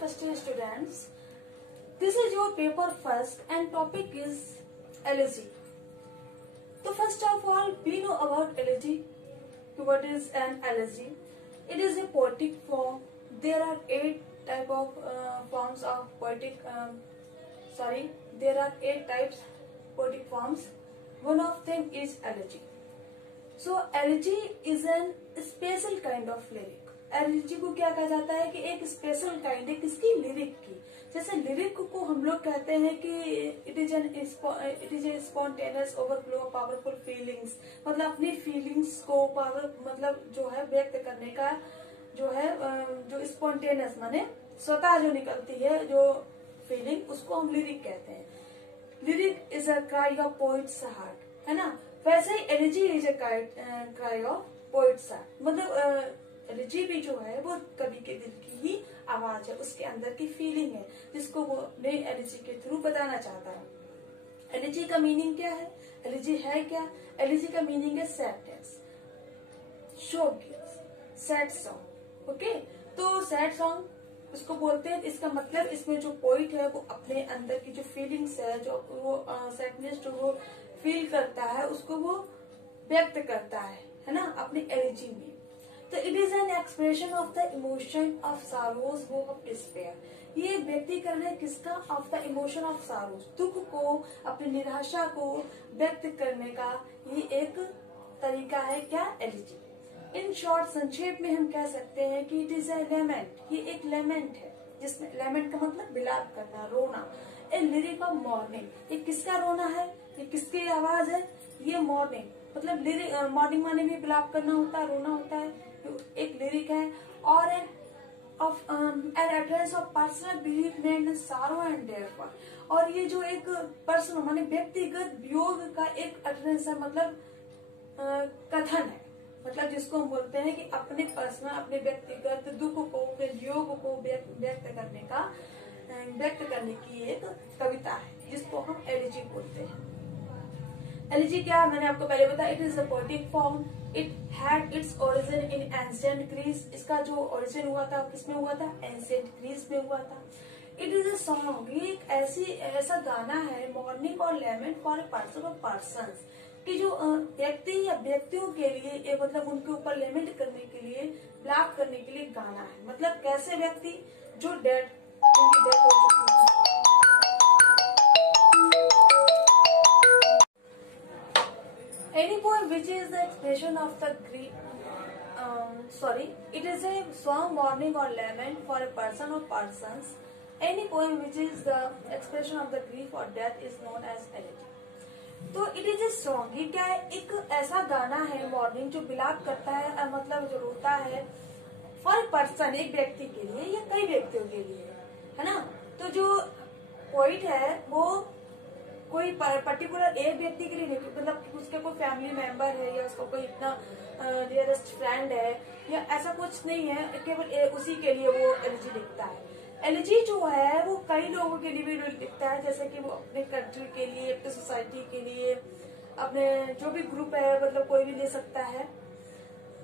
first year students. This is your paper first and topic is elegy. So first of all, we know about elegy. What is an elegy? It is a poetic form. There are 8 type of forms of poetic. There are 8 types poetic forms. One of them is elegy. So elegy is an special kind of lyric. Elegy को क्या कहा जाता है कि एक special kind है किसकी, lyric की। जैसे लिरिक को हम लोग कहते हैं कि it is a spontaneous overflow of powerful feelings, मतलब अपनी फीलिंग्स को पावर मतलब जो है व्यक्त करने का जो है जो स्पॉन्टेनियस माने स्वतः जो निकलती है जो फीलिंग, उसको हम लिरिक कहते हैं। Lyric is a cry of poet's heart, है ना। वैसे ही elegy is a cry of poet's heart, मतलब एलिजी भी जो है वो कवि के दिल की ही आवाज है, उसके अंदर की फीलिंग है जिसको वो अपने एलिजी के थ्रू बताना चाहता है। एलिजी का मीनिंग क्या है, एलिजी है क्या? एलिजी का मीनिंग है सैडनेस, शोक, सैड सॉन्ग। ओके, तो सैड सॉन्ग उसको बोलते हैं। इसका मतलब इसमें जो पोइट है वो अपने अंदर की जो फीलिंग्स है, जो वो सैडनेस जो वो फील करता है उसको वो व्यक्त करता है ना, अपनी एलिजी में। तो it is an expression of the emotion of sorrows, hope of despair. ये व्यक्तिकरण है किसका? Of the emotion of sorrows, दुख को, अपनी निराशा को व्यक्त करने का ये एक तरीका है क्या, एलिजी। इन शॉर्ट, संक्षेप में हम कह सकते हैं कि इट इज ए लेमेंट, ये एक लेमेंट है जिसमें लेमेंट का मतलब विलाप करना, रोना। ए लिरिक ऑफ मॉर्निंग, ये किसका रोना है, ये किसकी आवाज है, ये मॉर्निंग, मतलब लिरिक मॉर्निंग माने भी विलाप करना होता है, रोना होता है, एक लिरिक है। और एन एड्रेस ऑफ पर्सनल बिलीवमेंट, सारो एंड डेयर। और ये जो एक पर्सनल माने व्यक्तिगत वियोग का एक एड्रेस है, मतलब कथन है, मतलब जिसको हम बोलते हैं कि अपने पर्सनल, अपने व्यक्तिगत दुख को, अपने वियोग को व्यक्त करने की एक कविता है जिसको हम एलिजी बोलते हैं। एलिजी क्या है, मैंने आपको पहले बताया, it is a poetic form. It had its origin in ancient Greece. इसका जो ओरिजिन हुआ था किसमें हुआ था, एंशिएंट ग्रीस में हुआ था। इट इज अ सॉन्ग, ये एक ऐसा गाना है, मॉर्निंग और लेमेंट फॉर ए पर्सन और पर्संस, कि जो व्यक्ति या व्यक्तियों के लिए मतलब उनके ऊपर लेमेंट करने के लिए, ब्लैक करने के लिए गाना है। मतलब कैसे व्यक्ति जो डेड, उनकी डेथ हो चुकी है। Any poem which is the expression of the grief, it is a song, mourning or lament for a person or persons. Any poem which is the expression of the grief or death is known as elegy. तो it is a song, ये क्या है, एक ऐसा गाना है morning जो विलाप करता है, मतलब जो रोता है फॉर पर्सन, एक व्यक्ति के लिए या कई व्यक्तियों के लिए, है ना। तो जो पोइट है वो कोई पर्टिकुलर एक व्यक्ति के लिए नहीं, मतलब उसके कोई फैमिली मेंबर है या उसका कोई इतना डियरेस्ट फ्रेंड है या ऐसा कुछ नहीं है, केवल उसी के लिए वो एलिजी लिखता है। एलिजी जो है वो कई लोगों के लिए भी लिखता है, जैसे कि वो अपने कंट्री के लिए, अपने सोसाइटी के लिए, अपने जो भी ग्रुप है, मतलब कोई भी ले सकता है,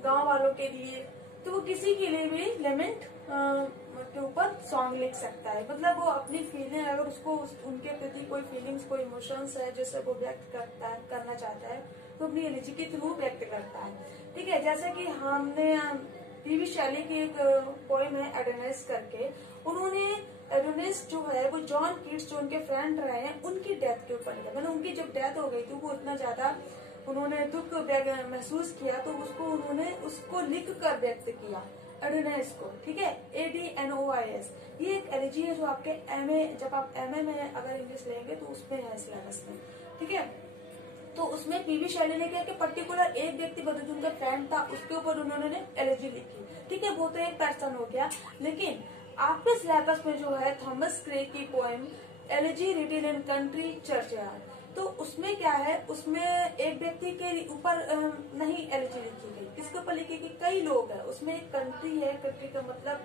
गांव वालों के लिए, तो वो किसी के लिए भी लेमेंट के ऊपर सॉन्ग लिख सकता है। मतलब वो अपनी फीलिंग, अगर उसको उनके प्रति कोई फीलिंग्स, कोई इमोशंस है जिससे वो व्यक्त करना चाहता है, तो अपनी एलिजी के थ्रू व्यक्त करता है। ठीक है, जैसे कि हमने पीवी शैली की एक पोएम है एडोनिस करके, उन्होंने एडोनिस जो है वो जॉन कीट्स जो उनके फ्रेंड रहे हैं उनकी डेथ के ऊपर लिखा। मतलब उनकी जब डेथ हो गई थी वो इतना ज्यादा उन्होंने दुख महसूस किया तो उन्होंने उसको लिख कर व्यक्त किया, एडोनिस को। ठीक है, ADNOIS। ये एक एलिजी है जो आपके MA, जब आप MA में अगर इंग्लिश लेंगे तो उसमें है सिलेबस में। ठीक है, तो उसमें पीवी शैली ने क्या कि पर्टिकुलर एक व्यक्ति बदल उनका फ्रेंड था, उसके ऊपर उन्होंने एलिजी लिखी। ठीक है, वो तो एक पर्सन हो गया, लेकिन आपके सिलेबस में जो है थॉमस क्रे की poem elegy written in country churchyard, तो उसमें क्या है, उसमें एक व्यक्ति के ऊपर नहीं एलिजी लिखी गई, किसके ऊपर लिखी गई, कई लोग हैं। उसमें एक कंट्री है, कंट्री का मतलब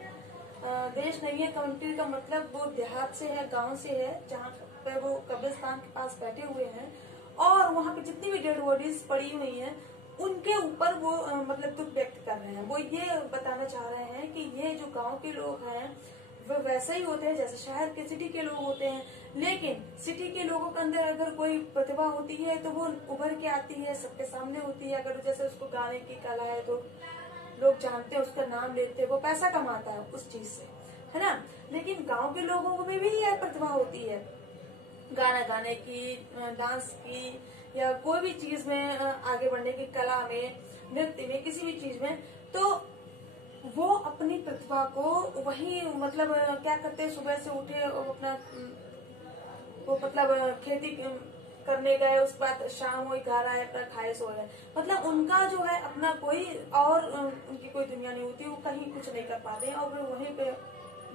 देश नहीं है, कंट्री का मतलब वो देहात से है, गांव से है, जहाँ पे वो कब्रिस्तान के पास बैठे हुए हैं और वहाँ पे जितनी भी डेड बॉडीज पड़ी हुई हैं उनके ऊपर वो मतलब दुख व्यक्त कर रहे हैं। वो ये बताना चाह रहे हैं कि ये जो गांव के लोग हैं वो वैसे ही होते हैं जैसे शहर के सिटी के लोग होते हैं, लेकिन सिटी के लोगों के अंदर अगर कोई प्रतिभा होती है तो वो उभर के आती है, सबके सामने होती है। अगर जैसे उसको गाने की कला है तो लोग जानते हैं, उसका नाम लेते हैं, वो पैसा कमाता है उस चीज से, है ना। लेकिन गांव के लोगों में भी यह प्रतिभा होती है, गाना गाने की, डांस की, या कोई भी चीज में आगे बढ़ने की, कला में, नृत्य में, किसी भी चीज में, तो वो अपनी प्रतिभा को वही मतलब क्या करते हैं, सुबह से उठे अपना वो मतलब खेती करने गए, उसके बाद शाम हुई घर आए, अपना खाए सो गए। मतलब उनका जो है अपना कोई और उनकी कोई दुनिया नहीं होती, वो कहीं कुछ नहीं कर पाते हैं और वो वहीं पे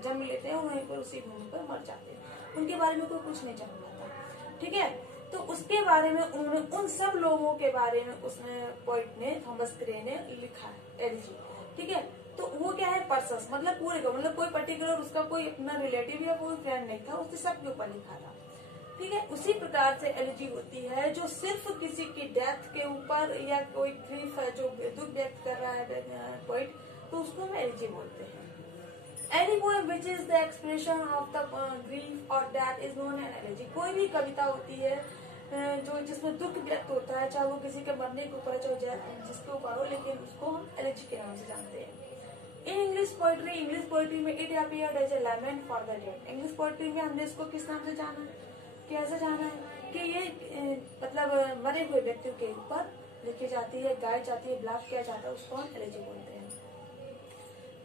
जन्म लेते हैं, वहीं पर उसी भूमि पर मर जाते हैं, उनके बारे में कोई कुछ नहीं जान पाता। ठीक है, तो उसके बारे में उन्होंने उन सब लोगों के बारे में उसने पोइट ने, थॉमस ग्रे ने लिखा है, एलिजी। ठीक है, तो वो क्या है, पर्सस मतलब पूरे का मतलब कोई पर्टिकुलर उसका कोई अपना रिलेटिव या कोई फ्रेंड नहीं था, उसने सबके ऊपर लिखा था। ठीक है, उसी प्रकार से एलिजी होती है जो सिर्फ किसी की डेथ के ऊपर या कोई ग्रीफ है जो दुख व्यक्त कर रहा है पोइट, तो उसको हम एलिजी बोलते हैं। Any poem which is the expression of the grief और death is known an elegy. कोई भी कविता होती है जो जिसमें दुख व्यक्त होता है, चाहे वो किसी के मरने के ऊपर चाहे जिसके ऊपर हो, लेकिन उसको हम एलिजी के नाम से जानते हैं। इन इंग्लिश पोइट्री में it appeared as a lament for the dead. English poetry में हमने इसको किस नाम से जाना है, कैसे जाना है कि ये मतलब मरे हुए व्यक्तियों के ऊपर लिखी जाती है, गाई जाती है, ब्लास्ट किया जाता है, उसको हम एलिजी बोलते हैं।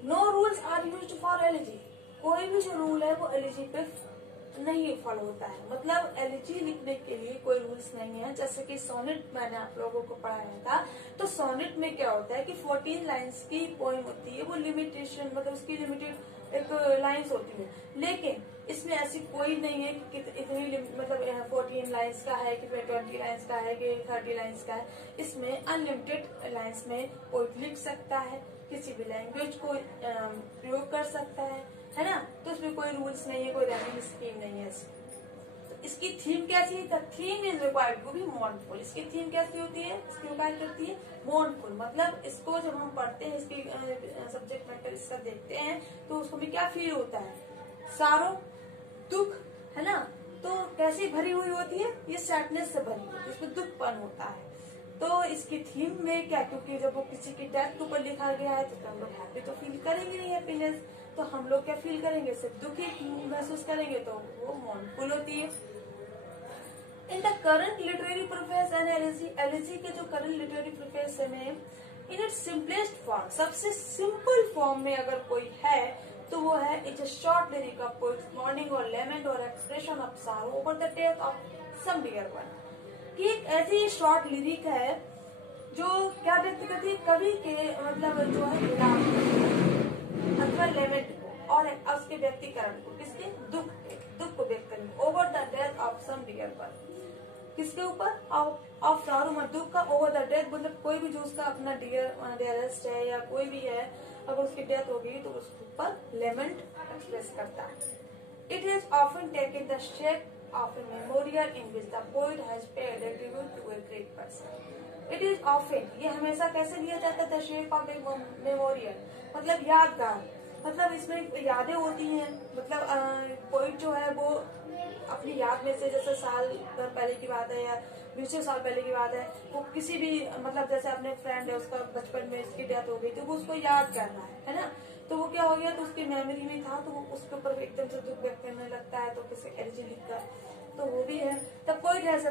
No rules are used for elegy. कोई भी जो रूल है वो एलिजी पे नहीं फॉलो होता है, मतलब एलिजी लिखने के लिए कोई रूल्स नहीं है। जैसे कि सोनेट मैंने आप लोगों को पढ़ाया था, तो सोनेट में क्या होता है कि 14 लाइंस की पोएम होती है, वो लिमिटेशन मतलब उसकी लिमिटेड एक लाइंस होती है, लेकिन इसमें ऐसी कोई नहीं है कि इतनी मतलब 14 लाइंस का है कि 20 लाइंस का है कि 30 लाइंस का है। इसमें अनलिमिटेड लाइंस में पोइट लिख सकता है, किसी भी लैंग्वेज को प्रयोग कर सकता है ना। तो इसमें कोई रूल्स नहीं है, कोई रैमिंग स्कीम नहीं है। तो इसकी थीम कैसी है, the theme is required to be mournful. इसकी थीम कैसी होती है, इसकी रिक्वायर करती है मोर्नफुल, मतलब इसको जब हम पढ़ते हैं, इसकी सब्जेक्ट मैटर इसका देखते हैं, तो उसको भी क्या फील होता है, सारो, दुख, है ना। तो कैसी भरी हुई होती है, ये सैडनेस से भरी होती है, इसमें दुखपन होता है। तो इसकी थीम में क्या, क्योंकि जब वो किसी की डेथ के ऊपर लिखा गया है तो हम लोग हैप्पी तो फील करेंगे नहीं, हैप्पीनेस, तो हम लोग क्या फील करेंगे, सिर्फ दुखी महसूस करेंगे, तो वो मोर्नफुल होती है। In the current literary profess and elegy के जो करंट लिटरेरी प्रोफेशन है, इन इट्स सिंपलेस्ट फॉर्म, सबसे सिंपल फॉर्म में अगर कोई है तो वो है its a short lyric of poet's mourning और लेमेंट और expression of sorrow over the death of some dear one. कि एक ऐसी शॉर्ट लिरिक है जो क्या व्यक्त करती है, कवि के मतलब जो है विलाप अथवा लेमेंट को और उसके व्यक्तिकरण को, किसके दुख को व्यक्त करेंगे, over the death of some dear one, किसके ऊपर, ऑफ सारो मतलब दुख का, ओवर द डेथ मतलब कोई भी जो उसका अपना डियरेस्ट है या कोई भी है, अगर उसकी डेथ हो गई तो उसके ऊपर लेमेंट एक्सप्रेस करता है। It is often taken the shape of a memorial in which the poet has paid a tribute to a great person. It is often, ये हमेशा कैसे लिया जाता है, the shape of a memorial मतलब यादगार, मतलब इसमें यादें होती हैं, मतलब पोइट जो है वो अपनी याद में से, जैसे साल भर पहले की बात है या 20 साल पहले की बात है, वो किसी भी मतलब जैसे अपने फ्रेंड है उसका बचपन में उसकी डेथ हो गई तो वो उसको याद कर रहा है ना, तो वो क्या हो गया, तो उसकी मेमोरी में था तो वो उसके ऊपर एकदम से दुख व्यक्त करने लगता है, तो किसी एलिजी लिखकर, तो वो भी है। The poet has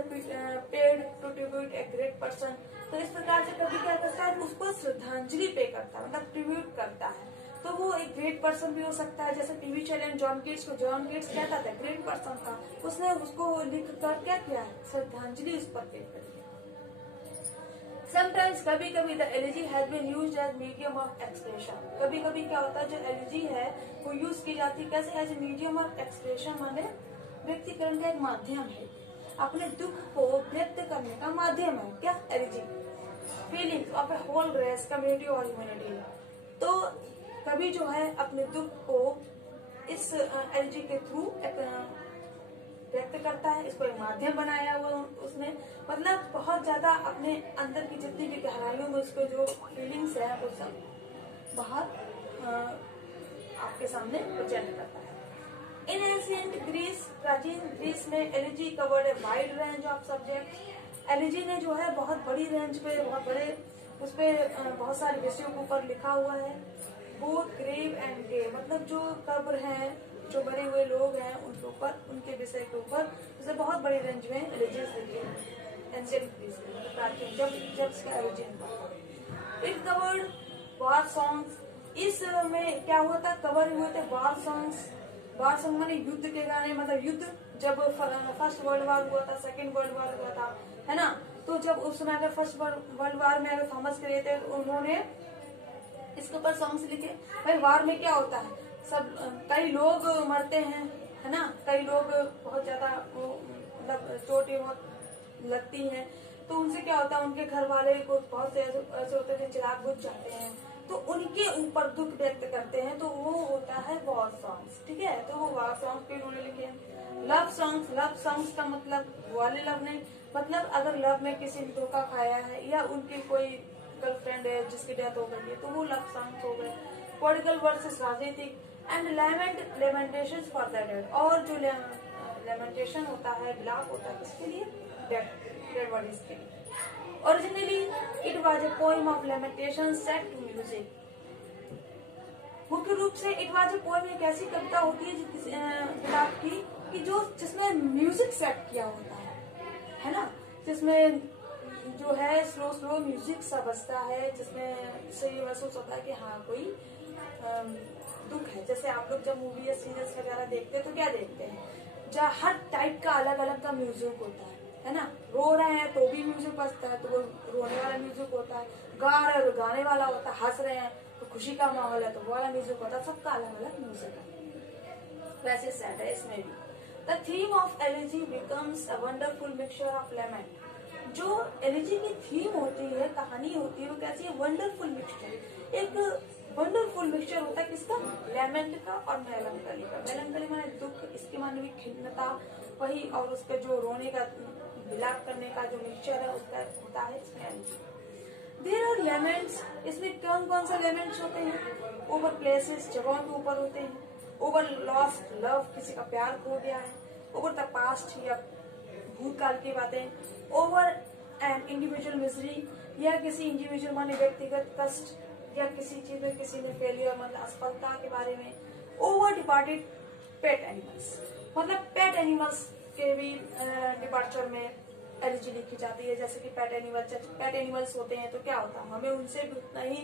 paid to tribute a great person. तो इस प्रकार से कभी क्या करता है, उसको श्रद्धांजलि पे करता है, मतलब ट्रिब्यूट करता है। तो वो एक ग्रेट पर्सन भी हो सकता है, जैसे टीवी चैनल जॉन कीट्स को, जॉन कीट्स कहता था ग्रेट पर्सन था, उसने उसको लिख कर क्या किया है, श्रद्धांजलि उस पर पेश करी। Sometimes कभी कभी the elegy has been used as medium of expression. कभी कभी क्या होता है, जो एलिजी है वो यूज की जाती है कैसे, as a medium of expression, माने व्यक्तिकरण का एक माध्यम है, अपने दुख को व्यक्त करने का माध्यम है क्या, elegy. Feelings of a whole race, community और ह्यूमैनिटी। तो कभी जो है अपने दुख को इस एलिजी के थ्रू व्यक्त करता है, इसको एक माध्यम बनाया हुआ उसने, मतलब बहुत ज्यादा अपने अंदर की जितनी भी गहराइयों में उसको जो फीलिंग्स है वो सब बाहर आपके सामने प्रेजेंट करता है। इन एंशिएंट ग्रीस, प्राचीन ग्रीस में elegy covered a wide range of subject. Elegy ने जो है बहुत बड़ी रेंज पे, बहुत बड़े उस पे बहुत सारे विषयों के ऊपर लिखा हुआ है। बोथ ग्रेव एंड गे, मतलब जो कब्र हैं, जो मरे हुए लोग हैं, उनके ऊपर, उनके विषय के ऊपर जैसे बहुत बड़ी रेंज में एलिजीज लिखे हैं एंशिएंट ग्रीस में, प्राचीन जब इसका एलिजियन था। इट कवर्ड वार सॉन्ग्स, इस में क्या हुआ था, कवर हुए थे वार सॉन्ग्स। वार सॉन्ग माने युद्ध के गाने, मतलब युद्ध जब फर्स्ट वर्ल्ड वार हुआ था, सेकेंड वर्ल्ड वार हुआ था, है ना, तो जब उस समय अगर फर्स्ट वर्ल्ड वार में अगर थॉमस करे थे, उन्होंने इसके ऊपर सॉन्ग्स लिखे। भाई वार में क्या होता है, सब कई लोग मरते हैं, है ना, कई लोग बहुत ज्यादा मतलब चोटें बहुत लगती हैं, तो उनसे क्या होता है, उनके घर वाले को बहुत से ऐसे होते हैं चिराग बुझ जाते हैं, तो उनके ऊपर दुख व्यक्त करते हैं, तो वो होता है वॉर सॉन्ग्स। ठीक है, तो वो वॉर सॉन्ग्स पे उन्होंने लिखे हैं। लव सॉन्ग्स, लव सॉन्ग्स का मतलब वाले लव नहीं, मतलब अगर लव में किसी ने धोखा खाया है या उनकी कोई गर्लफ्रेंड है जिसकी डेथ हो गई है, तो वो लव सॉन्ग्स हो गए। पॉलिटिकल वर्सेस राजनीतिक and lamentation for the dead, और जो लेमेंटेशन होता है, विलाप होता है किसके लिए, डेड बॉडीज के लिए। Originally it was a poem of lamentation set to music. मुख्य रूप से इट वाज ए पोएम एक ऐसी कविता होती है विलाप की कि जो जिसमें म्यूजिक सेट किया होता है ना, जिसमें जो है स्लो स्लो म्यूजिक सा बजता है, जिसमें से ये महसूस होता है कि हाँ कोई दुख है। जैसे आप लोग जब मूवी या सीरियल्स वगैरह देखते हैं तो क्या देखते हैं, जहाँ हर टाइप का अलग अलग का म्यूजिक होता है ना, रो रहे हैं तो भी म्यूजिक बजता है, तो वो रोने वाला म्यूजिक होता है, गा रहे हैं तो गाने वाला होता है, हंस रहे हैं तो खुशी का माहौल है तो वो वाला म्यूजिक होता है, सबका अलग अलग म्यूजिक है। वैसे सैड है इसमें भी। The theme of elegy becomes a wonderful mixture of lament. जो एलिजी की थीम होती है, कहानी होती है, वो कैसी है, वंडरफुल मिक्सचर, एक वंडरफुल मिक्सचर होता है किसका, लेमेंट का और मेलंकली का। मेलंकली माने दुख, इसके माने भी खिन्नता, वही, और उसका जो रोने का, विलाप करने का जो मिक्सचर है उसका होता है इसमें एलिजी। देयर आर लेमेंट्स, इसमें कौन कौन से लेमेंट्स होते हैं, ओवर प्लेसेस, जगहों के ऊपर होते हैं, ओवर लॉस्ट लव, किसी का प्यार खो गया है, ओवर द पास्ट या भूतकाल की बातें, ओवर एन इंडिविजुअल मिजरी, या किसी इंडिविजुअल माने व्यक्तिगत कष्ट, या किसी चीज में किसी ने फेलियर मतलब असफलता के बारे में। ओवर डिपार्टेड पेट एनिमल्स, मतलब पेट एनिमल्स के भी डिपार्चर में एलिजी लिखी जाती है। जैसे कि पेट एनिमल्स होते हैं तो क्या होता है, हमें उनसे भी उतना ही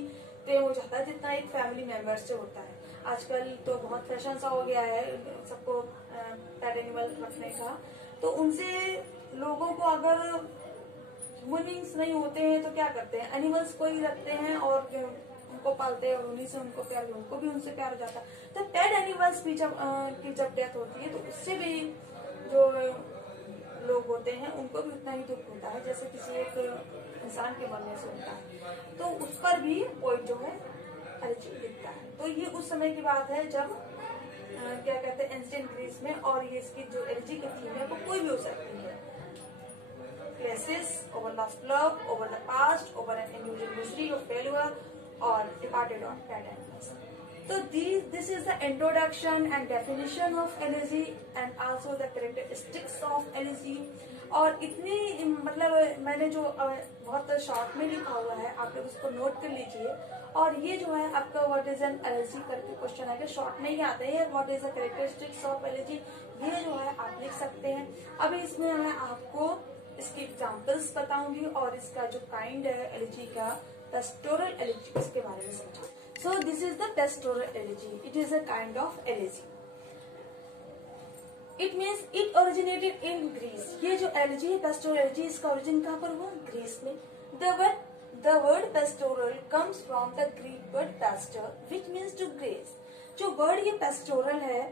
प्रेम हो जाता है जितना एक फैमिली मेंबर से होता है। आजकल तो बहुत फैशन सा हो गया है सबको पेट एनिमल रखने का, तो उनसे लोगों को अगर ह्यूमन बींग्स नहीं होते हैं तो क्या करते हैं, एनिमल्स को ही रखते हैं और उनको पालते हैं और उन्हीं से उनको प्यार, उनको भी उनसे प्यार हो जाता है। तो पेट एनिमल्स भी जब डेथ होती है तो उससे भी जो लोग होते हैं उनको भी उतना ही दुख होता है जैसे किसी एक इंसान के मरने से होता है। तो उस पर भी पोएट जो है एलिजी लिखता है। तो ये उस समय की बात है जब क्या कहते हैं एंशिएंट ग्रीस में, और ये इसकी जो एलिजी की थीम है वो कोई भी हो सकती है। Places, over lost love, over the past, over an individual misery और फेल्यूर, और departed on pet animals. So this is the introduction and definition of elegy and also the characteristics of elegy। और इतनी मतलब मैंने जो बहुत short में लिखा हुआ है आप लोग उसको नोट कर लीजिए। और ये जो है आपका व्हाट इज एन एलिजी करके क्वेश्चन है, शॉर्ट में ही आते हैं, what is the characteristics of elegy, ये जो है आप लिख सकते हैं। अभी इसमें मैं आपको इसकी एग्जाम्पल्स बताऊंगी और इसका जो काइंड है एलिजी का, पेस्टोरल एलिजी, इसके बारे में समझा। So this is the pastoral elegy. It is a kind of elegy. It means it originated in Greece. ये जो elegy है pastoral elegy, इसका origin कहाँ पर हुआ, ग्रीस में। The word pastoral comes from the Greek word pastor, which means to graze. जो word ये pastoral है,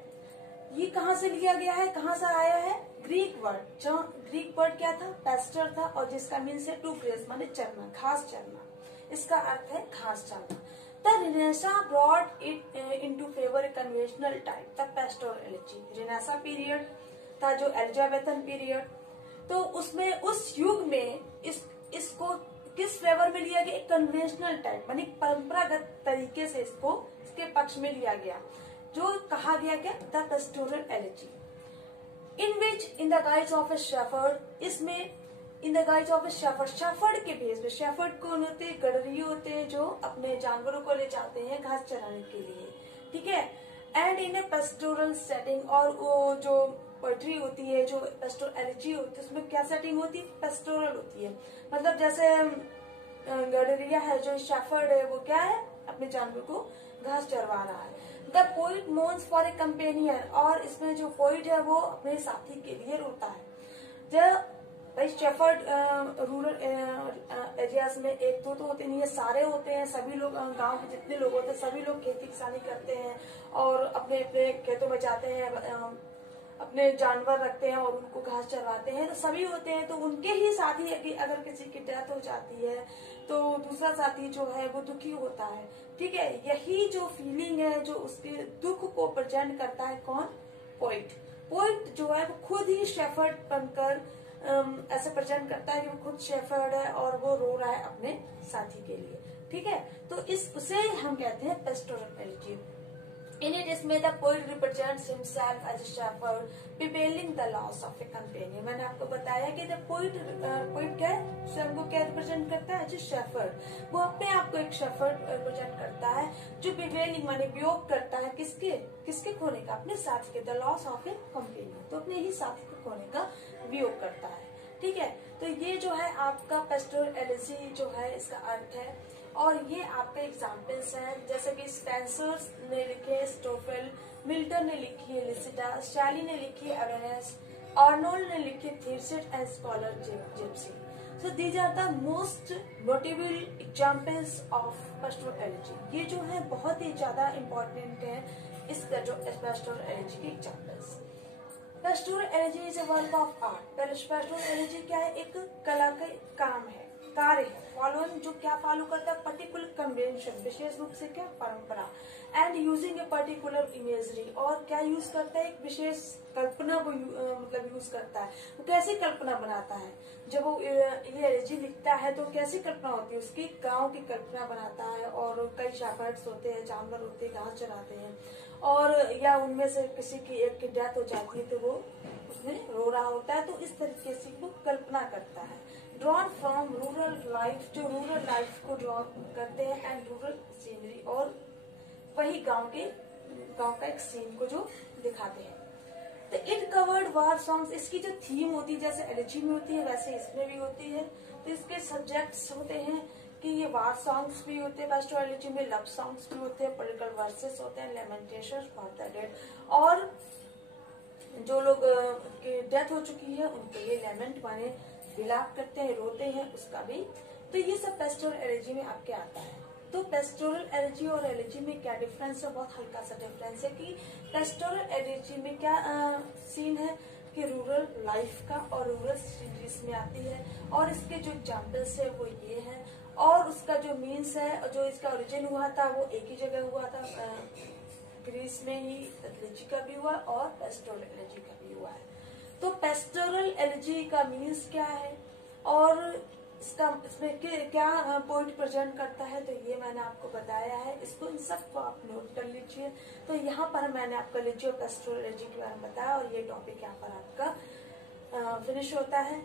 ये कहाँ से लिया गया है, कहाँ से आया है, ग्रीक वर्ड। जो ग्रीक वर्ड क्या था, pastor था, और जिसका मीन्स है to graze, माने चरना, घास चरना। इसका अर्थ है घास चरना। The Renaissance brought it into favor a conventional type, the pastoral elegy। Renaissance period था जो एलिजाबेथन पीरियड, तो उसमें उस युग में इसको किस फेवर में लिया गया, एक कन्वेंशनल टाइप मानी परंपरागत तरीके से इसको इसके पक्ष में लिया गया। जो कहा गया क्या, the pastoral elegy, in which in the guides of a shepherd, इसमें in the guides of a shepherd, shepherd के बेस पे, शेफर्ड कौन होते हैं, गडरिये होते हैं जो अपने जानवरों को ले जाते हैं घास चराने के लिए, ठीक है। And in A pastoral setting, और वो जो पोएट्री होती है, जो पेस्टोरल एलिजी होती है, उसमें क्या सेटिंग होती है, पेस्टोरल होती है। मतलब जैसे गडरिया है, जो शेफर्ड है, वो क्या है, अपने जानवर को घास चरवा रहा है। The poet mourns for a companion, और इसमें जो पोइट है वो अपने साथी के लिए रोता है। जब भाई शेफर्ड रूरल एरियाज में एक दो तो होते नहीं है, सारे होते हैं, सभी लोग गांव के जितने लोग होते हैं सभी लोग खेती किसानी करते हैं और अपने अपने खेतों में जाते हैं, अपने जानवर रखते हैं और उनको घास चरवाते हैं, तो सभी होते हैं। तो उनके ही साथी अगर किसी की डेथ हो जाती है तो दूसरा साथी जो है वो दुखी होता है, ठीक है। यही जो फीलिंग है, जो उसके दुख को प्रेजेंट करता है कौन, पोइट। पोइट जो है वो खुद ही शेफर्ड बनकर ऐसे प्रेजेंट करता है कि वो खुद शेफर्ड है और वो रो रहा है अपने साथी के लिए, ठीक है। तो उसे हम कहते हैं पेस्टोरल एलिजी। In it, इसमें the poet represents himself as a shepherd, bewailing the loss of a companion. मैंने आपको बताया कि the poet क्या है, स्वयं को क्या रिप्रेजेंट करता है, as a shepherd। वो अपने आप को एक शेफर्ड रिप्रेजेंट करता है, जो bewailing माने वियोग करता है किसके खोने का, अपने साथी के, the loss of a companion, तो अपने ही साथी को खोने का वियोग करता है, ठीक है। तो ये जो है आपका पेस्टोरल एलिजी जो है इसका अर्थ है, और ये आपके एग्जाम्पल्स हैं, जैसे कि स्पेंसर ने लिखे स्टोफेल, मिल्टन ने लिखी है लिसिडा, शैली ने लिखी है अवेनेस, आर्नोल्ड ने लिखी Thyrsis and scholar gypsy. So these are the most notable examples of pastoral elegy. ये जो है बहुत ही ज्यादा इम्पोर्टेंट है इस जो पेस्टोरल एलिजी के examples. Pastoral elegy is a work of art. Pastoral elegy क्या है, एक कला का काम है, कार्य है। फॉलोइंग जो क्या फॉलो करता है, पर्टिकुलर कन्वेंशन, विशेष रूप से क्या, परंपरा, and using a particular imagery, और क्या यूज करता है, एक विशेष कल्पना को मतलब यूज करता है। वो कैसी कल्पना बनाता है, जब वो ये एलिजी लिखता है तो कैसी कल्पना होती है उसकी, गांव की कल्पना बनाता है, और कई शेफर्ड्स होते हैं, जानवर होते हैं, घास चराते हैं, और या उनमें से किसी की एक की डेथ हो जाती है तो वो उसमें रो रहा होता है, तो इस तरीके से वो कल्पना करता है। ड्रॉन फ्रॉम रूरल लाइफ, जो रूरल लाइफ को ड्रॉ करते हैं, एंड रूरल सीनरी, और वही गांव का एक सीन को जो दिखाते हैं। तो इट कवर्ड वार सॉन्ग्स, इसकी जो थीम होती है जैसे एलिजी में होती है वैसे इसमें भी होती है। तो इसके सब्जेक्ट्स होते हैं कि ये वार सॉन्ग्स भी होते हैं पेस्टोरल एलिजी में, लव सॉन्ग्स भी होते हैं, पॉलिटिकल वर्सेस होते हैं, लेमेंटेशंस फॉर द डेड, और जो लोग की डेथ हो चुकी है उनके लिए लेमेंट माने विलाप करते हैं, रोते हैं, उसका भी। तो ये सब पेस्टोरल एलिजी में आपके आता है। तो पेस्टोरल एलिजी और एलिजी में क्या डिफरेंस है, बहुत हल्का सा डिफरेंस है कि पेस्टोरल एलिजी में क्या सीन है कि रूरल लाइफ का और रूरल सीरीज में आती है, और इसके जो एग्जाम्पल्स है वो ये है, और उसका जो मीन्स है, जो इसका ओरिजिन हुआ था वो एक ही जगह हुआ था, ग्रीस में ही एलिजी का भी हुआ और पेस्टोरल एलिजी का भी हुआ है। तो पेस्टोरल एलिजी का मीन्स क्या है और इसमें क्या पॉइंट प्रेजेंट करता है, तो ये मैंने आपको बताया है। इसको इन सबको आप नोट कर लीजिए। तो यहाँ पर मैंने आपका एलिजी और पेस्टोरल एलिजी के बारे में बताया, और ये टॉपिक यहाँ पर आपका फिनिश होता है।